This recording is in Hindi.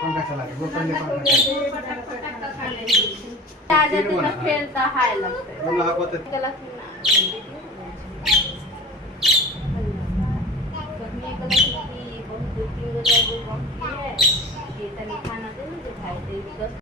पंखा चला के वो पहले पंखा खेलता हाय लगता है